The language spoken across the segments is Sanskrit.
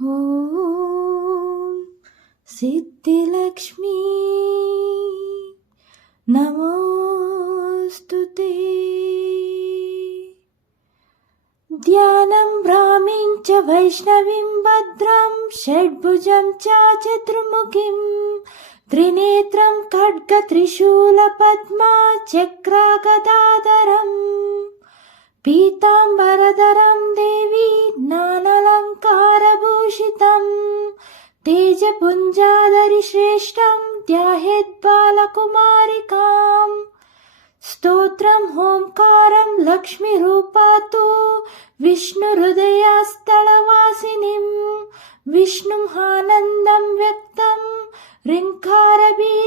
ॐ सिद्धिलक्ष्मी नमोऽस्तु ते। ध्यानं ब्राह्मीं च वैष्णवीं भद्रां षड्भुजं च चतुर्मुखीं त्रिनेत्रं खड्गत्रिशूलपद्मा चक्रागदाधरम् पीताम्बरधरं देवी नानालङ्कारभूषितं तेजपुञ्जाधरि श्रेष्ठं ध्यायेत् बालकुमारिकाम्। स्तोत्रं ओंकारं लक्ष्मीरूपातु विष्णुहृदयस्थलवासिनीं विष्णुं आनन्दं व्यक्तं ऋङ्कारबीजरूपिणीं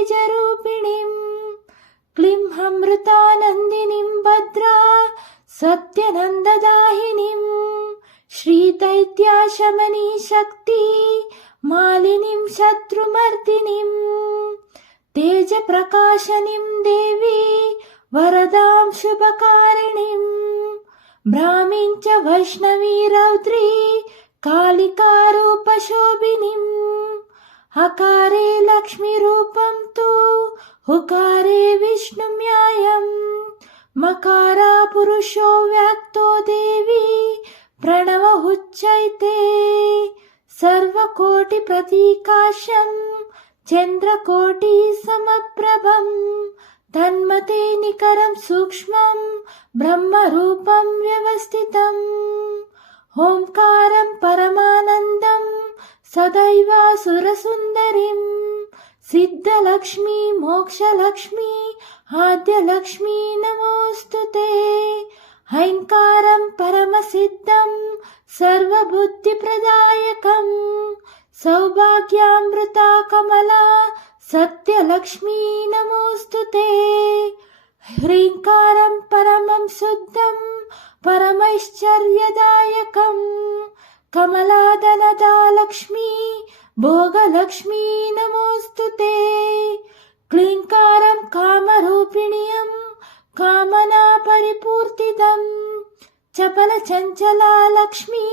क्लीं अमृतानन्दिनीं भद्रा सत्यनन्ददायिनीं श्रीदैत्याशमनी शक्ति मालिनीं शत्रुमर्दिनीं तेजप्रकाशनीं देवी वरदां शुभकारिणीं ब्राह्मीं च वैष्णवी रौद्री कालिकारूपशोभिनीं हकारे लक्ष्मीरूपं तु हुकारे विष्णुम्यायम् मकारा पुरुषो व्यक्तो देवी प्रणव उच्चैते सर्वकोटिप्रतीकाशं चन्द्रकोटि समप्रभं तन्मते निकरं सूक्ष्मं ब्रह्मरूपं व्यवस्थितम् ओंकारं परमानन्दं सदैव सुरसुन्दरीं सिद्धलक्ष्मी मोक्षलक्ष्मी आद्यलक्ष्मी नमोऽस्तु ते। ऐङ्कारं परमसिद्धं सर्वबुद्धिप्रदायकं सौभाग्यामृता कमला सत्यलक्ष्मी नमोऽस्तु ते। ह्रीङ्कारं परमं शुद्धं परमैश्वर्यदायकं कमलादनदा लक्ष्मी भोगलक्ष्मी नमोऽस्तु ते। क्लीङ्कारं कामरूपिण्यं कामना परिपूर्तिदं चपलचञ्चला लक्ष्मी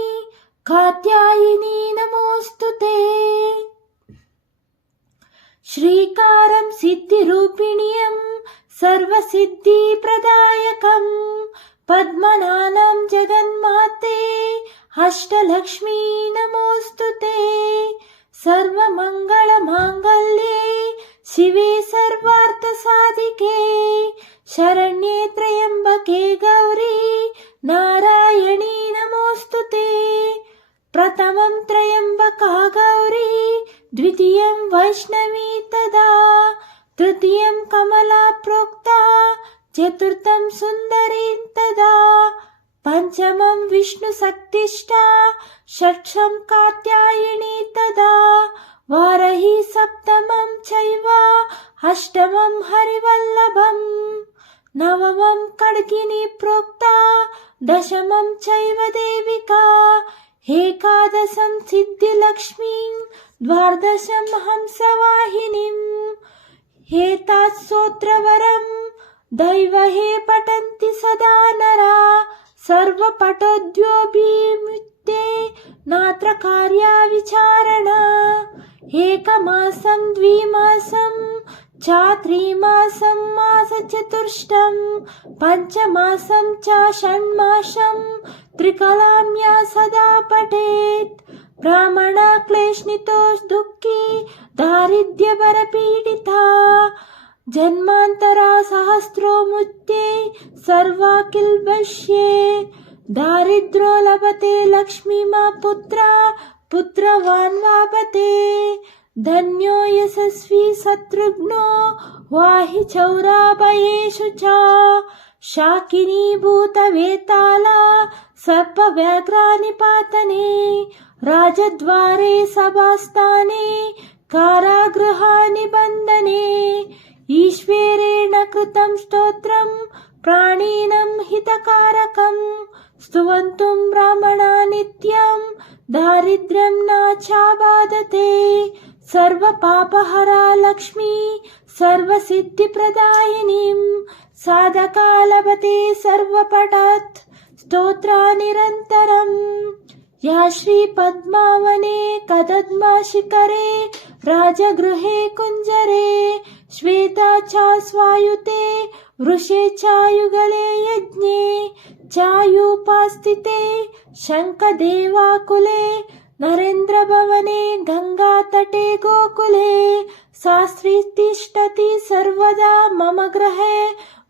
कात्यायिनी नमोऽस्तु ते। श्रीकारं सिद्धिरूपिण्यं सर्वसिद्धिप्रदायकं पद्मनानं जगन्माते अष्टलक्ष्मी नमोऽस्तु ते। सर्वमङ्गलमाङ्गल्ये शिवे सर्वार्थसाधिके शरण्ये त्र्यम्बके गौरी नारायणी नमोऽस्तु ते। प्रथमं त्र्यम्बका गौरी द्वितीयं वैष्णवी तदा तृतीयं कमला प्रोक्ता चतुर्थं सुन्दरी तदा पंचमं विष्णुशक्तिष्ठा षष्ठं कात्यायिनी तदा वारही सप्तमं चैव अष्टमं हरिवल्लभम् नवमं खड्गिनी प्रोक्ता दशमं चैव देविका एकादशं सिद्धिलक्ष्मीं द्वादशं हंसवाहिनीम् एतत् स्तोत्रवरं दैवहे पठन्ति सदा नरा सर्वपठोद्योभिमुक्ते नात्र कार्या विचारणा। एकमासं द्विमासं च त्रिमासं मासचतुष्टयं पञ्चमासं च षण्मासं त्रिकलाम्या सदा पठेत्। ब्राह्मणा क्लेशनितो दुःखी दारिद्र्यभरपीडिता जन्मान्तरा सहस्रो मुक्ते सर्वाकिल्बष्ये दारिद्रो लभते लक्ष्मीमा पुत्रा पुत्रवान् वापते धन्यो यशस्वी शत्रुघ्नो वाहि चौराभयेषु च शाकिनी भूतवेताला सर्पव्याघ्रानिपातने राजद्वारे सभास्थाने कारागृहानिबन्धने ईश्वरेण कृतं स्तोत्रं प्राणिनं हितकारकं स्तुवन्तुं ब्राह्मणा नित्यं दारिद्र्यं न चाबाधते। सर्वपापहरा लक्ष्मी सर्वसिद्धिप्रदायिनीं साधका लभते सर्वपठात् स्तोत्रा निरन्तरम्। या श्रीपद्मावने कदम्बशिखरे राजगृहे कुञ्जरे श्वेता चास्वायुते वृषे चायुगले यज्ञे चायुपास्थिते शङ्खदेवाकुले नरेन्द्रभवने गङ्गातटे गोकुले शास्त्री तिष्ठति सर्वदा मम गृहे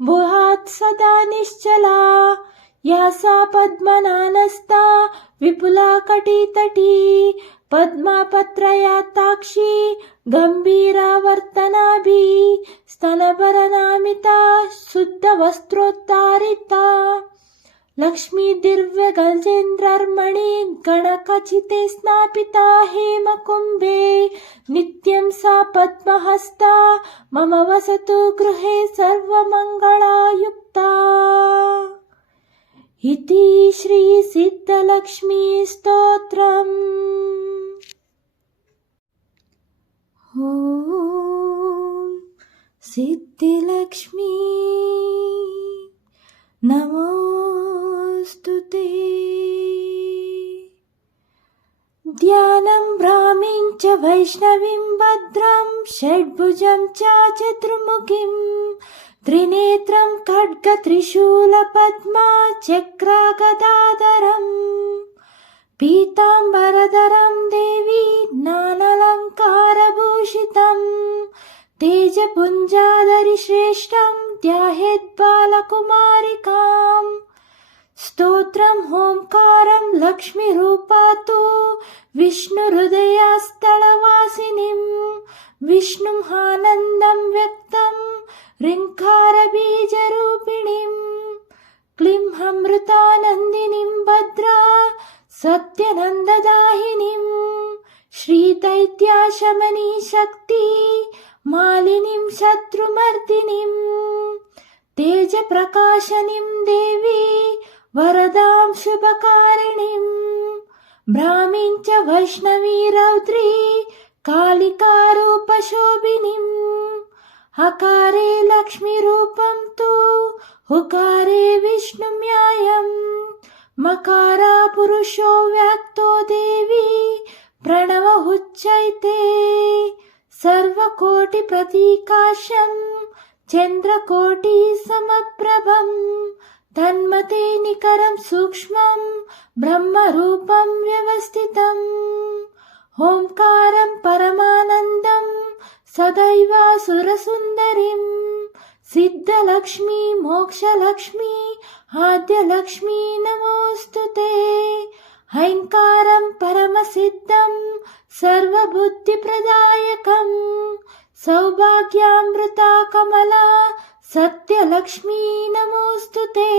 भूयात् सदा निश्चला या सा पद्मनानस्ता विपुला कटितटी पद्मपत्रयाताक्षी गम्भीरावर्तनाभि स्तनभरनामिता शुद्धवस्त्रोत्तारिता लक्ष्मी दिव्यगजेन्द्रर्मणि गणखचिते स्नापिता हेमकुम्भे नित्यं सा पद्महस्ता मम वसतु गृहे सर्वमङ्गलायुक्ता। इति श्री सिद्धलक्ष्मी स्तोत्रम्। ॐ सिद्धिलक्ष्मी नमोस्तुते। ध्यानं ब्राह्मीं च वैष्णवीं भद्रं षड्भुजं च चतुर्मुखीं त्रिनेत्रं खड्गत्रिशूलपद्मा चक्रागदाधरम् पीताम्बरधरं देवी नानालङ्कारभूषितं तेजपुञ्जाधरि श्रेष्ठं ध्यायेत् बालकुमारिकाम् स्तोत्रं ओंकारं लक्ष्मीरूपा तु विष्णुहृदयस्थलवासिनीं विष्णुम् आनन्दं व्यक्तं ऋङ्कारबीजरूपिणीं क्लीं अमृतानन्दिनीं भद्रा सत्यनन्ददायिनीं श्रीदैत्याशमनी शक्ति मालिनीं शत्रुमर्दिनीं तेजप्रकाशनीं देवी वरदां शुभकारिणीं ब्राह्मीं च वैष्णवी रौद्री कालिकारूपशोभिनीम् हकारे लक्ष्मीरूपं तु हुकारे विष्णुम्यायम् मकारा पुरुषो व्यक्तो देवी प्रणव उच्चैते सर्वकोटिप्रतीकाशं चन्द्रकोटिसमप्रभं तन्मते निकरं सूक्ष्मं ब्रह्मरूपं व्यवस्थितम् ओंकारं परमानन्दं सदैव सुरसुन्दरीं सिद्धलक्ष्मी मोक्षलक्ष्मी आद्यलक्ष्मी नमोस्तुते। ऐङ्कारं परमसिद्धं सर्वबुद्धिप्रदायकं सौभाग्यामृता कमला सत्यलक्ष्मी नमोस्तुते।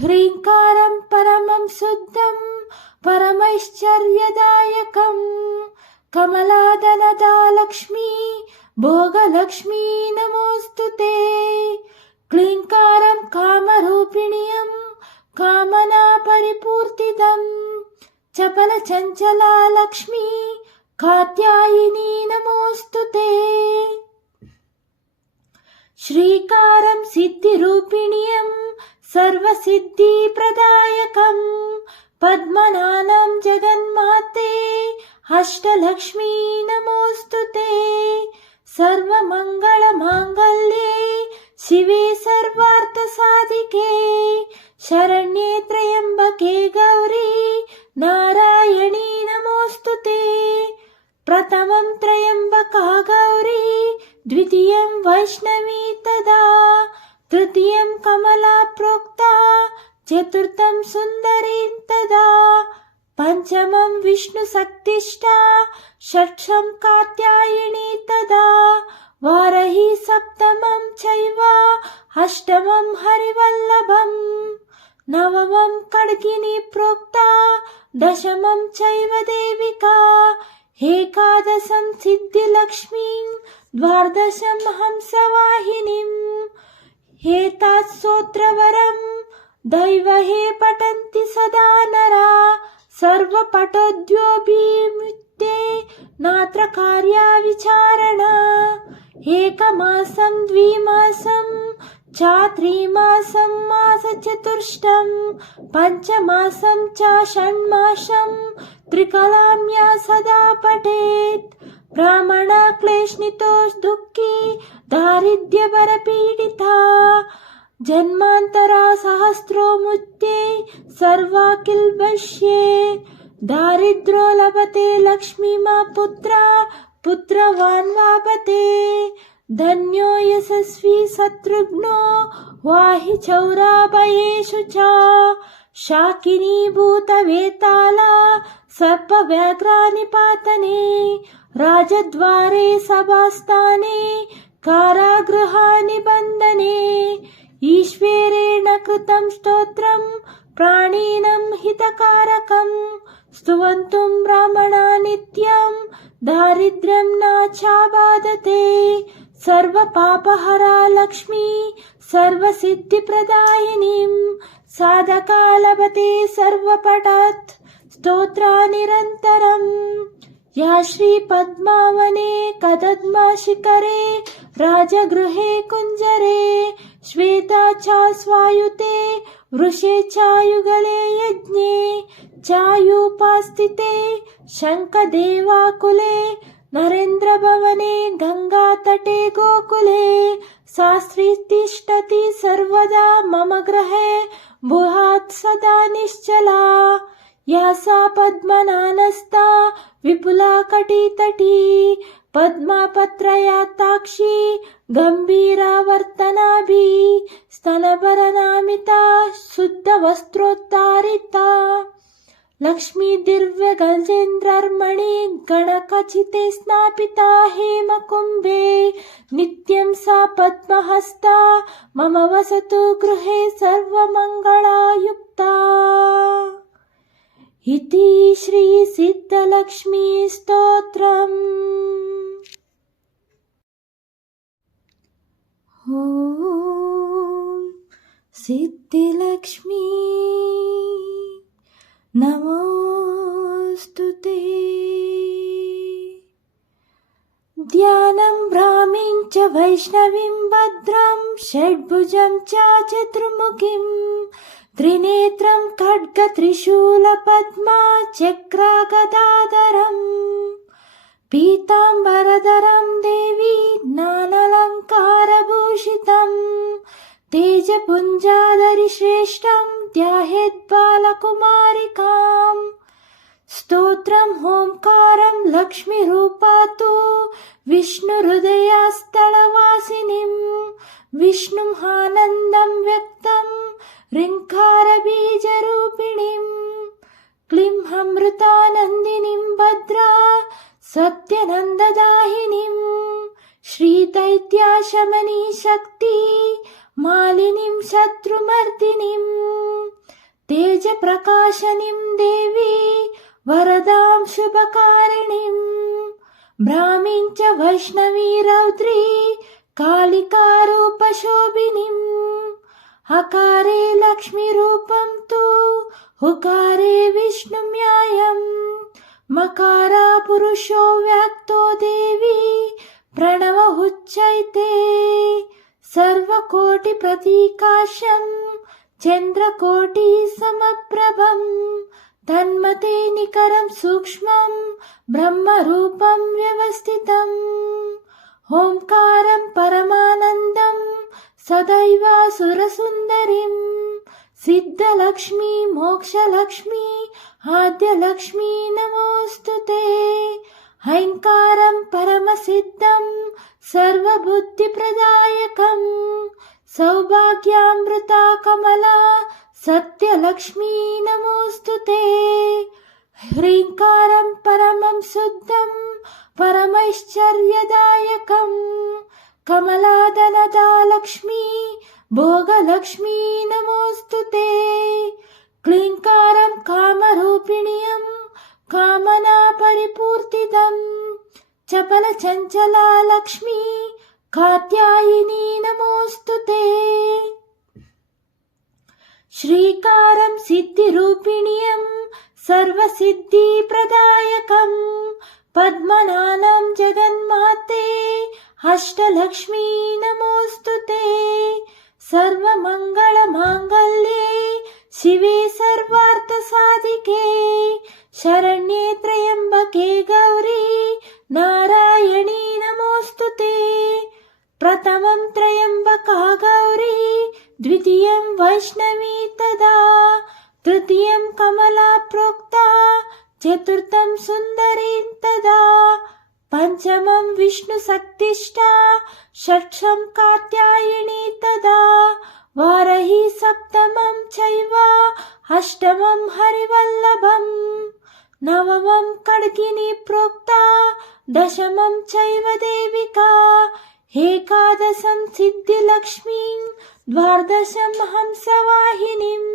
ह्रीङ्कारं परमं शुद्धं परमैश्वर्यदायकं कमलादनदा लक्ष्मी भोगलक्ष्मी नमोस्तुते। क्लीङ्कारं कामरूपिण्यं कामना परिपूर्तिदं चपलचञ्चला लक्ष्मी कात्यायिनी नमोस्तुते। श्रीकारं सिद्धिरूपिण्यं सर्वसिद्धिप्रदायकं पद्मनानं जगन्माते अष्टलक्ष्मी नमोस्तुते। सर्वमङ्गलमाङ्गल्ये शिवे सर्वार्थसाधिके शरण्ये त्र्यम्बके गौरी नारायणी नमोस्तुते। प्रथमं त्र्यम्बका गौरी द्वितीयं वैष्णवी तदा तृतीयं कमला प्रोक्ता चतुर्थं सुन्दरी तदा पंचमं विष्णुशक्तिष्ठा षष्ठं कात्यायिनी तदा वारही सप्तमं चैव अष्टमं हरिवल्लभम् नवमं खड्गिनी प्रोक्ता दशमं चैव देविका एकादशं सिद्धिलक्ष्मीं द्वादशं हंसवाहिनीम् एतत् स्तोत्रवरं दैवहे पठन्ति सदा नरा सर्वपठोद्योभिमुक्ते नात्र कार्या विचारणा एकमासं द्विमासं चात्रिमासं मासचतुष्टयं पञ्चमासं च षण्मासं त्रिकलाम्या सदा पठेत्। ब्राह्मणा क्लेशनितो दुःखी दारिद्र्यभरपीडिता जन्मान्तरा सहस्रो मुच्ये सर्वा किल्बष्ये। दारिद्रो लभते लक्ष्मीमा पुत्रवान् वापते। धन्यो यशस्वी शत्रुघ्नो वाहि चौराभयेषु च। शाकिनी भूतवेताला सर्पव्याघ्रा निपातने। राजद्वारे सभास्थाने कारागृहा निबन्धने। ईश्वरेण कृतं स्तोत्रं प्राणिनं हितकारकं। स्तुवन्तुं ब्राह्मणा नित्यं दारिद्र्यं न चाबाधते। सर्वपापहरा लक्ष्मी सर्वसिद्धिप्रदायिनीं। साधका लभते सर्वपठत् स्तोत्रा निरन्तरम्। या श्रीपद्मावने कदम्बशिखरे राजगृहे कुञ्जरे। श्वेता च स्वायुते वृषे च युगले यज्ञे। चायुपास्थिते शङ्खदेवाकुले नरेन्द्रभवने गङ्गातटे गोकुले। शास्त्री तिष्ठति सर्वदा मम गृहे भूयात् सदा निश्चला। या सा पद्मनानस्ता विपुला कटितटी पद्मपत्रयाताक्षी गम्भीरावर्तनाभि स्तनभरनामिता शुद्धवस्त्रोत्तारिता। लक्ष्मी दिव्यगजेन्द्रर्मणि गणखचिते स्नापिता हेमकुम्भे। नित्यं सा पद्महस्ता मम वसतु गृहे सर्वमङ्गलायुक्ता। इति श्री सिद्धलक्ष्मी स्तोत्रम्। ॐ सिद्धिलक्ष्मी नमोस्तुते। ध्यानं ब्राह्मीं च वैष्णवीं भद्रं षड्भुजं च चतुर्मुखीं। त्रिनेत्रं खड्गत्रिशूलपद्मा चक्रागदाधरम्। पीताम्बरधरं देवी नानालङ्कारभूषितं। तेजपुञ्जाधरि श्रेष्ठं ध्यायेत् बालकुमारिकाम्। स्तोत्रं ओंकारं लक्ष्मीरूपा तु विष्णुहृदयस्थलवासिनीं। विष्णुं आनन्दं व्यक्तं ऋङ्कारबीजरूपिणीं। क्लीं अमृतानन्दिनीं भद्रा सत्यनन्ददायिनीं। श्रीदैत्याशमनी शक्ति मालिनीं शत्रुमर्दिनीं। तेजप्रकाशनीं देवी वरदां शुभकारिणीं। ब्राह्मीं च वैष्णवी रौद्री कालिकारूपशोभिनीम्। हकारे लक्ष्मीरूपं तु हुकारे विष्णुम्यायम्। मकारा पुरुषो व्यक्तो देवी प्रणव उच्चैते। सर्वकोटिप्रतीकाशं चन्द्रकोटिसमप्रभं। तन्मते निकरं सूक्ष्मं ब्रह्मरूपं व्यवस्थितम्। ओंकारं परमानन्दं सदैव सुरसुन्दरीं। सिद्धलक्ष्मी मोक्षलक्ष्मी आद्यलक्ष्मी नमोस्तुते। ऐङ्कारं परमसिद्धं सर्वबुद्धिप्रदायकं। सौभाग्यामृता कमला सत्यलक्ष्मी नमोस्तुते। ह्रीङ्कारं परमं शुद्धं परमैश्वर्यदायकं। कमलादनदा लक्ष्मी भोगलक्ष्मी नमोस्तुते। क्लीङ्कारं कामरूपिण्यं कामना परिपूर्तिदं। चपलचञ्चला लक्ष्मी कात्यायिनी नमोस्तुते। श्रीकारं सिद्धिरूपिण्यं सर्वसिद्धिप्रदायकं। पद्मनानं जगन्माते अष्टलक्ष्मी नमोस्तुते। सर्वमङ्गलमाङ्गल्ये शिवे सर्वार्थसाधिके शरण्ये त्र्यम्बके गौरी नारायणी नमोऽस्तुते। प्रथमं त्र्यम्बका गौरी द्वितीयं वैष्णवी तदा तृतीयं कमला प्रोक्ता चतुर्थं सुन्दरी तदा पञ्चमं विष्णुशक्तिष्ठा षष्ठं कात्यायनी तदा वारही सप्तमं चैव अष्टमं हरिवल्लभम् नवमं खड्गिनी प्रोक्ता दशमं चैव देविका एकादशं सिद्धिलक्ष्मीं द्वादशं हंसवाहिनीम्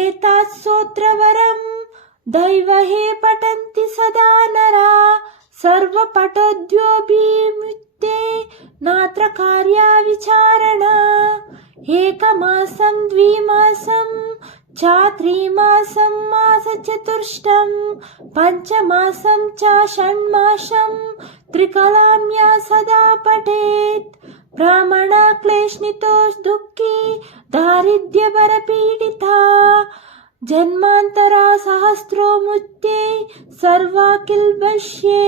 एतत् स्तोत्रवरं दैवहे पठन्ति सदा नरा सर्वपठोद्योभिमुक्ते नात्र कार्या विचारणा। एकमासं द्विमासं च त्रिमासं मासचतुष्टयं पञ्चमासं च षण्मासं त्रिकलाम्या सदा पठेत्। ब्राह्मणा क्लेशनितो दुःखी दारिद्र्यभरपीडिता जन्मान्तरा सहस्रो मुक्ते सर्वाकिल्बष्ये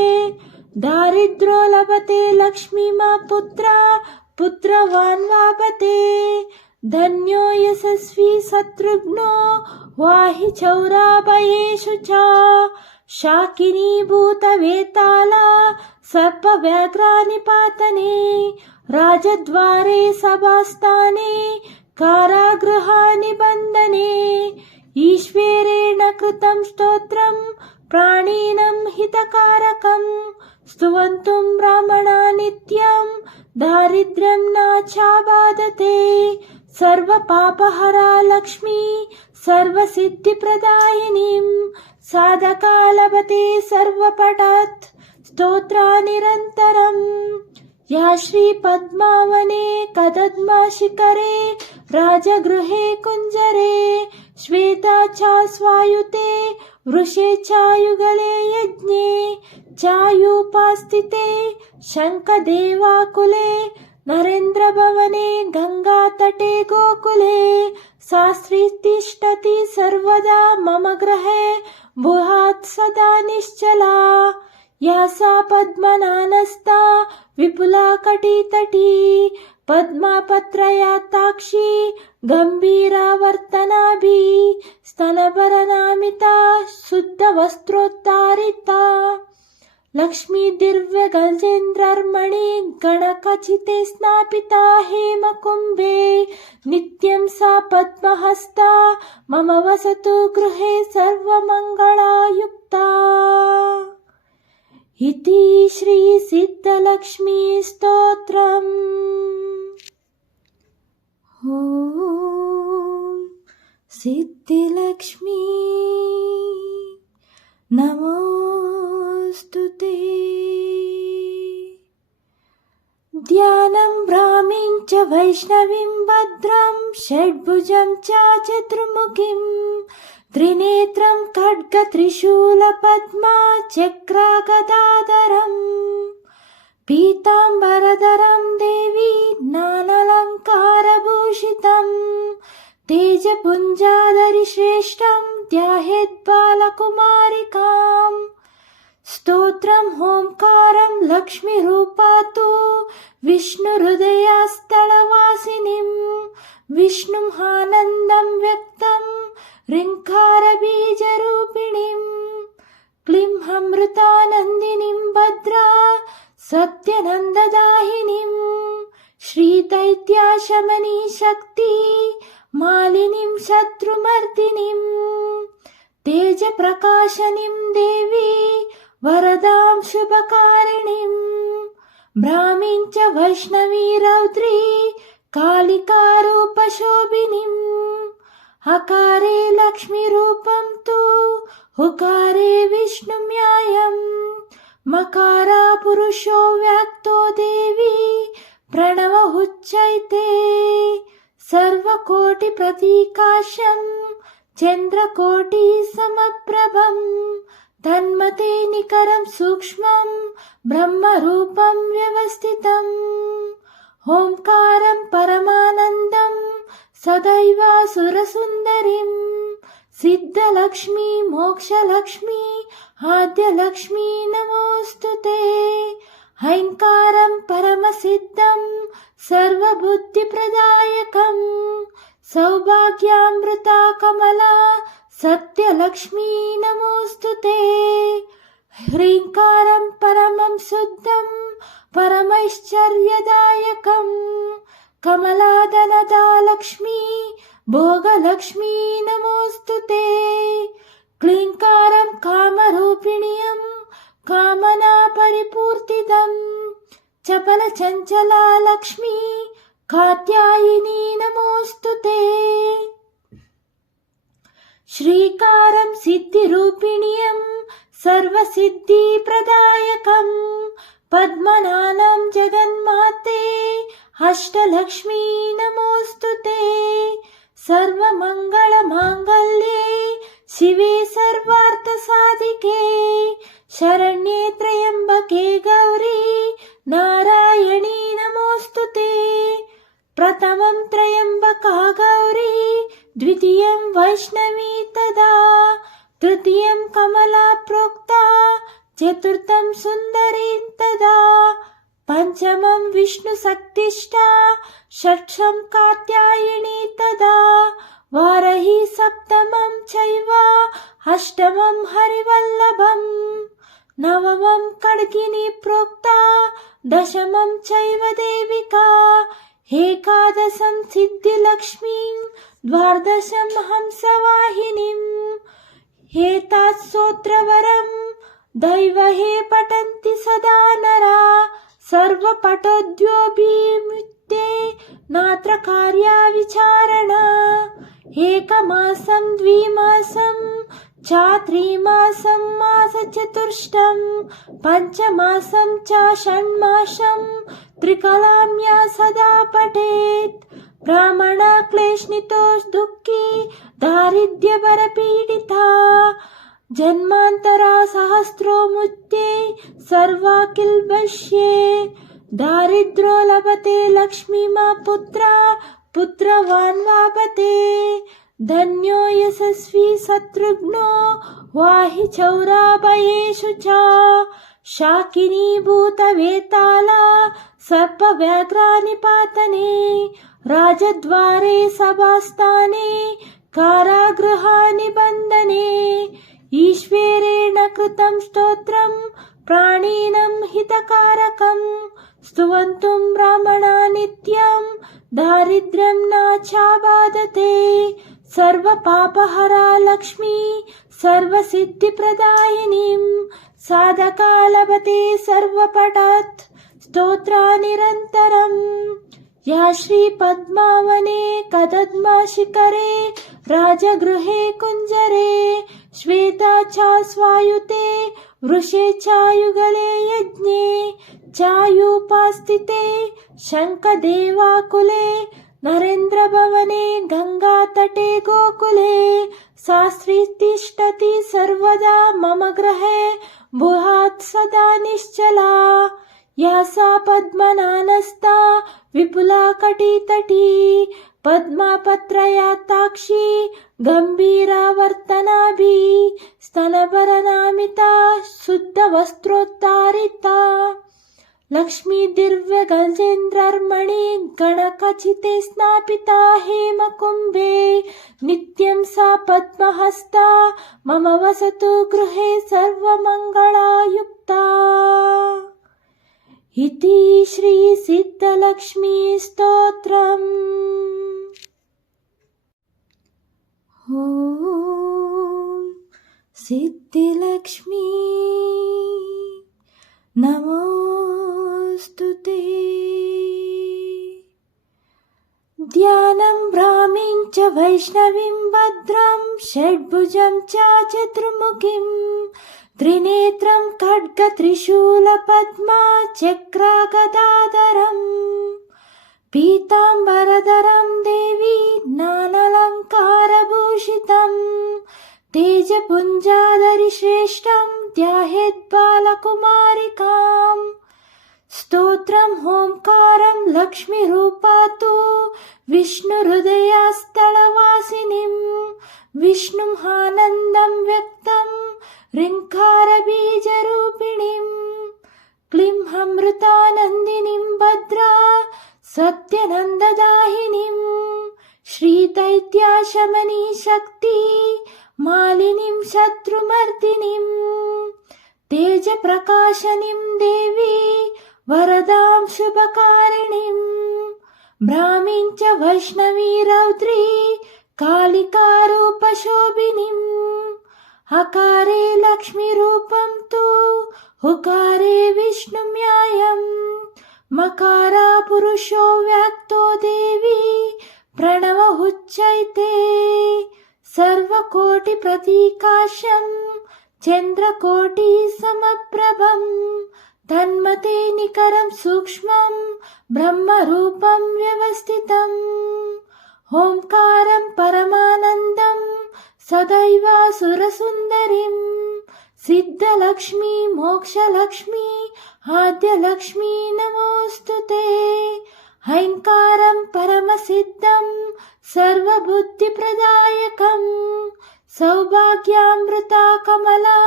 दारिद्रो लभते लक्ष्मीमा पुत्रा पुत्रवान् वापते धन्यो यशस्वी शत्रुघ्नो वाहि चौराभयेषु च शाकिनी भूतवेताला सर्पव्याघ्रानिपातने राजद्वारे सभास्थाने कारागृहानिबन्धने ईश्वरेण कृतं स्तोत्रं प्राणिनं हितकारकं स्तुवन्तुं ब्राह्मणा नित्यं दारिद्र्यं न चाबाधते। सर्वपापहरा लक्ष्मी सर्वसिद्धिप्रदायिनीं साधका लभते सर्वपठत् स्तोत्रा निरन्तरम्। या श्रीपद्मावने कदम्बशिखरे राजगृहे कुञ्जरे श्वेता च स्वायुते वृषे चायुगले यज्ञे चायुपास्थिते शङ्खदेवाकुले नरेन्द्रभवने गङ्गातटे गोकुले शास्त्री तिष्ठति सर्वदा मम गृहे भूयात् सदा निश्चला। या सा पद्मनानस्ता विपुला कटितटी पद्मापत्रयाताक्षी गम्भीरावर्तनाभि स्तनभरनामिता शुद्धवस्त्रोत्तारिता लक्ष्मी दिव्यगजेन्द्रर्मणि गणखचिते स्नापिता हेमकुम्भे नित्यं सा पद्महस्ता मम वसतु गृहे सर्वमङ्गलायुक्ता। इति श्री सिद्धलक्ष्मी स्तोत्रम्। ॐ सिद्धिलक्ष्मी नमोस्तुते। ध्यानं ब्राह्मीं च वैष्णवीं भद्रं षड्भुजं च चतुर्मुखीं त्रिनेत्रं खड्गत्रिशूलपद्मा चक्रागदाधरम् पीताम्बरधरं देवी नानालङ्कारभूषितं तेजपुञ्जाधरि श्रेष्ठं ध्यायेत् बालकुमारिकाम्। स्तोत्रं ओंकारं लक्ष्मीरूपा तु विष्णुहृदयस्थलवासिनीं विष्णुम् आनन्दं व्यक्तं ऋङ्कारबीजरूपिणीं क्लीं अमृतानन्दिनीं भद्रा सत्यनन्ददायिनीं श्रीदैत्याशमनी शक्ति मालिनीं शत्रुमर्दिनीं तेजप्रकाशनीं देवी वरदां शुभकारिणीं ब्राह्मीं च वैष्णवी रौद्री कालिकारूपशोभिनीम् हकारे लक्ष्मीरूपं तु हुकारे विष्णुम्यायम् मकारा पुरुषो व्यक्तो देवी प्रणव उच्चैते सर्वकोटिप्रतीकाशं चन्द्रकोटिसमप्रभं तन्मते निकरं सूक्ष्मं ब्रह्मरूपं व्यवस्थितम्। ఓంకారం పరమానందం సదైవాసురసుందరిం సిద్ధలక్ష్మీ మోక్షలక్ష్మీ ఆద్యలక్ష్మీ నమోస్తుతే. ఐంకారం పరమసిద్ధం సర్వబుద్ధిప్రదాయకం సౌభాగ్యామృతా కమలా సత్యలక్ష్మీ నమోస్తుతే. హ్రీంకారం పరమం శుద్ధం పరమైశ్వర్యదాయకం కమలాదనదా లక్ష్మీ భోగలక్ష్మీ నమోస్తుతే. క్లీంకారం కామరూపిణ్యం కామనా పరిపూర్తిదం చపల చంచలా లక్ష్మీ కాత్యాయిని నమోస్తుతే. శ్రీకారం సిద్ధిరూపిణ్యం సర్వసిద్ధిప్రదాయకం పద్మనానం జగన్మాతే అష్టలక్ష్మీ నమోస్తుతే. సర్వమంగళమాంగళ్యే శివే సర్వార్థసాధికే శరణ్యే త్రయంబకే గౌరీ నారాయణీ నమోస్తుతే. ప్రథమం త్రయంబకా గౌరీ ద్వితీయం వైష్ణవీ తదా తృతీయం కమలా ప్రోక్తా చతుర్థం సుందరీం తదా పంచమం విష్ణు శక్తిష్టా షష్ఠం కాత్యాయని తదా వారహి సప్తమం చైవ అష్టమం హరివల్లభం నవమం ఖడ్గిని ప్రోక్తా దశమం చైవ దేవికా ఏకాదశం సిద్ధిలక్ష్మీం ద్వాదశం హంసవాహినీం. ఏతాత్ స్తోత్రవరం దైవహే పఠంతి సదా నరా సర్వపఠోద్యోభిముక్తే నాత్ర కార్యా విచారణ. ఏకమాసం ద్విమాసం చ త్రిమాసం మాస చతుష్టం పంచమాసం చ షణ్మాసం త్రికలామ్యా సదా పఠేత్. బ్రాహ్మణ క్లేశనితో దుఃఖీ దారిద్ర్యభర పీడితా జన్మాంతరా సహస్రో ముక్తే సర్వాకిల్భష్యే. దారిద్ర్యో లభతే లక్ష్మీ మా పుత్ర పుత్రవాన్ వాపతే. ధన్యో యశస్వీ శత్రుఘ్నో వాహి చౌరాభయేషు చ. శాకినీ భూతవేతాళా సర్పవ్యాఘ్రానిపాతనే. రాజద్వారే సభాస్థానే కారాగృహానిబంధనే. ఈశ్వరేణ కృతం స్తోత్రం ప్రాణినం హితకారకం. స్తువంతుం బ్రాహ్మణా నిత్యం దారిద్ర్యం నాచాబాధతే. సర్వపాపహరా లక్ష్మీ సర్వసిద్ధిప్రదాయినీం. సాధకా లభతే సర్వపఠత్ స్తోత్రా నిరంతరం. యా శ్రీ పద్మావనే కదద్మశిఖరే రాజగృహే కుంజరే శ్వేతా చాస్వాయుతే వృషే చాయుగలే యజ్ఞే చాయూపాస్థితే శంఖదేవాకులే నరేంద్రభవనే గంగాతటే గోకులే. శాస్త్రీ తిష్టతి సర్వదా మమ గృహే భుహాత్ సదా నిశ్చలా. యా సా పద్మనానస్తా విపులా కటితటీ పద్మపత్రయాతాక్షి గంభీరావర్తనాభి స్తనభరనామితా శుద్ధ వస్త్రోత్తారితా. లక్ష్మీ దివ్య గజేంద్రర్మణి గణకచితే స్నాపితా హేమకుంభే నిత్యం సా పద్మహస్తా మమ వసతు గృహే సర్వమంగళాయుక్తా. ఇతి శ్రీ సిద్ధలక్ష్మీ స్తోత్రం. ఓం సిద్ధిలక్ష్మీ నమోస్తుతే. ధ్యానం బ్రాహ్మీం చ వైష్ణవీం భద్రం షడ్భుజం చ చతుర్ముఖీం త్రినేత్రం ఖడ్గ త్రిశూల పద్మా చక్ర గదాధరం పీతాంబరధరం దేవి నానాలంకారభూషితం తేజపుంజాధరి శ్రేష్టం ధ్యాయేత్ బాలకుమారికాం. स्तोत्रं ओंकारं लक्ष्मीरूपा तु विष्णुहृदयस्थलवासिनीं विष्णुम् आनन्दं व्यक्तं ऋङ्कारबीजरूपिणीं क्लीं अमृतानन्दिनीं भद्रा सत्यनन्ददायिनीं श्रीदैत्याशमनी शक्ति मालिनीं शत्रुमर्दिनीं तेजप्रकाशनीं देवी वरदां शुभकारिणीं ब्राह्मीं च वैष्णवी रौद्री कालिकारूपशोभिनीं हकारे लक्ष्मीरूपं तु हुकारे विष्णुम्यायं मकारा पुरुषो व्यक्तो देवी प्रणव उच्चैते सर्वकोटिप्रतीकाशं चन्द्रकोटि समप्रभं तन्मते निकरं सूक्ष्मं ब्रह्मरूपं व्यवस्थितम् ओंकारं परमानन्दं सदैव सुरसुन्दरीं सिद्धलक्ष्मी मोक्षलक्ष्मी आद्यलक्ष्मी नमोऽस्तुते ऐङ्कारं परमसिद्धं सर्वबुद्धिप्रदायकं सौभाग्यामृता कमला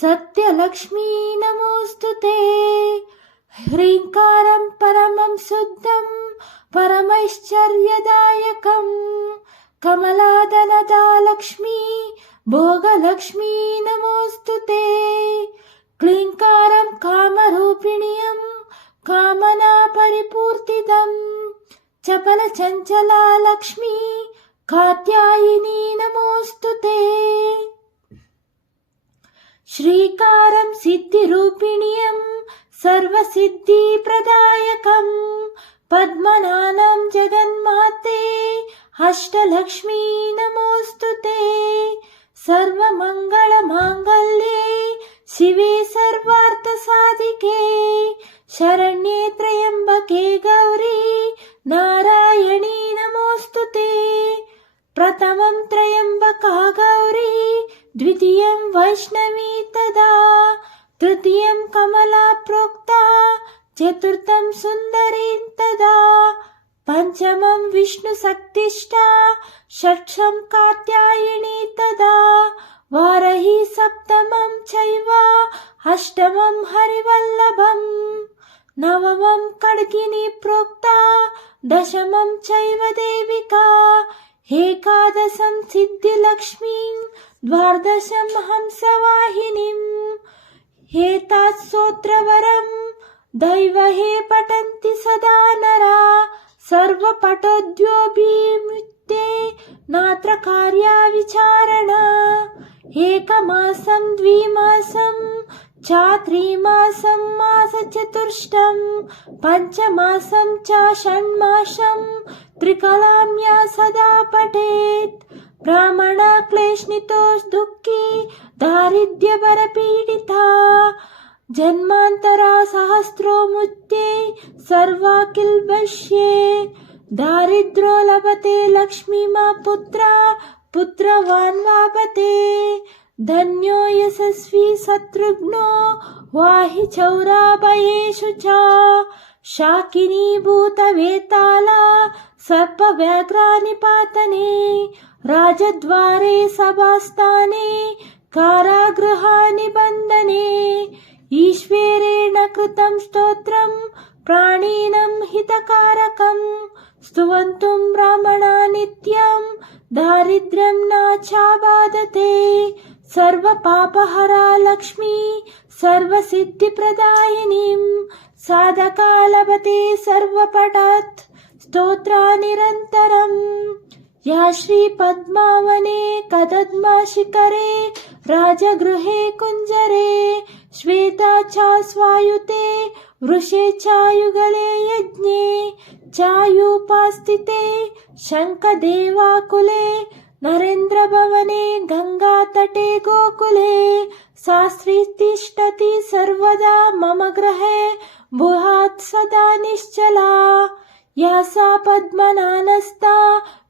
सत्यलक्ष्मी नमोऽस्तुते ह्रीङ्कारं परमं शुद्धं परमैश्वर्यदायकं कमलादनदा लक्ष्मी भोगलक्ष्मी नमोऽस्तुते क्लीङ्कारं कामरूपिण्यं कामना परिपूर्तिदं चपलचञ्चला लक्ष्मी कात्यायिनी नमोऽस्तुते श्रीकारं सिद्धिरूपिण्यं सर्वसिद्धिप्रदायकं पद्मनानं जगन्माते अष्टलक्ष्मी नमोऽस्तुते सर्वमङ्गलमाङ्गल्ये शिवे सर्वार्थसाधिके शरण्ये त्र्यम्बके गौरी नारायणी नमोऽस्तुते प्रथमं त्र्यम्बका गौरी द्वितीयं वैष्णवी तदा तृतीयं कमला प्रोक्ता चतुर्थं सुन्दरी तदा पञ्चमं विष्णुशक्तिष्ठा षष्ठं कात्यायिनी तदा वारही सप्तमं चैव अष्टमं हरिवल्लभम् नवमं खड्गिनी प्रोक्ता दशमं चैव देविका एकादशं सिद्धिलक्ष्मीं द्वादशं हंसवाहिनीम् एतत् स्तोत्रवरं दैवहे पठन्ति सदा नरा सर्वपठोद्योभिमुक्ते नात्र कार्या विचारणा एकमासं द्विमासं च त्रिमासं मासचतुष्टयं पञ्चमासं च षण्मासं त्रिकलाम्या सदा पठेत् ब्राह्मणा क्लेशनितो दुःखी दारिद्र्यभरपीडिता जन्मान्तरा सहस्रो मुक्ते सर्वाकिल्बष्ये दारिद्रो लभते लक्ष्मीमा पुत्रा पुत्रवान् वापते धन्यो यशस्वी शत्रुघ्नो वाहि चौराभयेषु च शाकिनी भूतवेताला सर्पव्याघ्रानिपातने राजद्वारे सभास्थाने कारागृहानिबन्धने ईश्वरेण कृतं स्तोत्रं प्राणिनं हितकारकं स्तुवन्तुं ब्राह्मणा नित्यं दारिद्र्यं न चाबाधते सर्वपापहरा लक्ष्मी सर्वसिद्धिप्रदायिनीं साधका लभते सर्वपठत् स्तोत्रा निरन्तरम् या श्रीपद्मावने कदम्बशिखरे राजगृहे कुञ्जरे श्वेता च स्वायुते वृषे च युगले यज्ञे चायुपास्थिते शङ्खदेवाकुले नरेन्द्रभवने गङ्गातटे गोकुले शास्त्री तिष्ठति सर्वदा मम गृहे भूयात् सदा निश्चला या सा पद्मनानस्ता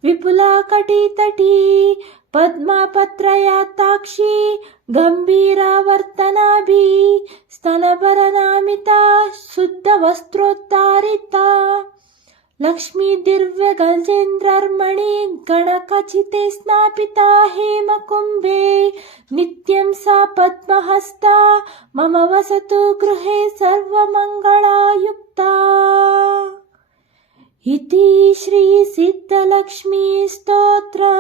विपुला कटितटी पद्मपत्रयाताक्षी गम्भीरावर्तनाभिः स्तनभरनामिता शुद्धवस्त्रोत्तारिता लक्ष्मी दिव्यगजेन्द्रर्मणि गणखचिते स्नापिता हेमकुम्भे नित्यं सा पद्महस्ता मम वसतु गृहे सर्वमङ्गलायुक्ता। इति श्री सिद्धलक्ष्मी स्तोत्रम्।